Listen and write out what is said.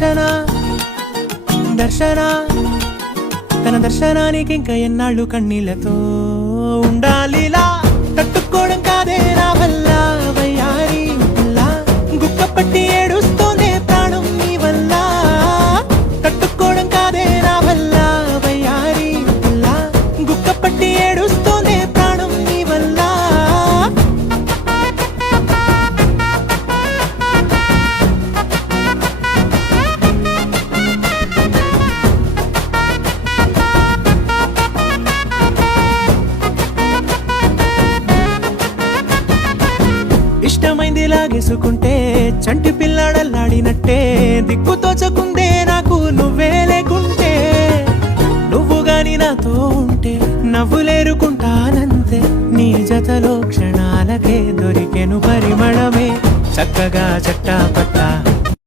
దర్శన దర్శన తన దర్శనానికి ఇంకా ఎన్నాళ్ళు కన్నీళ్లతో ఉండాలిలా తట్టుకోవడం కాదే నా వల్ల వయ్యారి పిల్ల గుక్క పట్టి ఏడుస్తోందే ప్రాణం నీ వల్ల తట్టుకోవడం కాదే నా వల్ల వయ్యారి పిల్ల గుక్క పట్టి ఏడుస్తోందే ప్రాణం నీ వల్ల ఇష్టమైంది లాగేసుకుంటే చంటి పిల్లాడల్లాడినట్టే దిక్కు తోచకుందే నాకు నువ్వే లేకుంటే నువ్వు గాని నాతో ఉంటే నవ్వులేరుకుంటానంతే నీ జతలో క్షణాలకే దొరికెను పరిమళమే చక్కగా చట్టా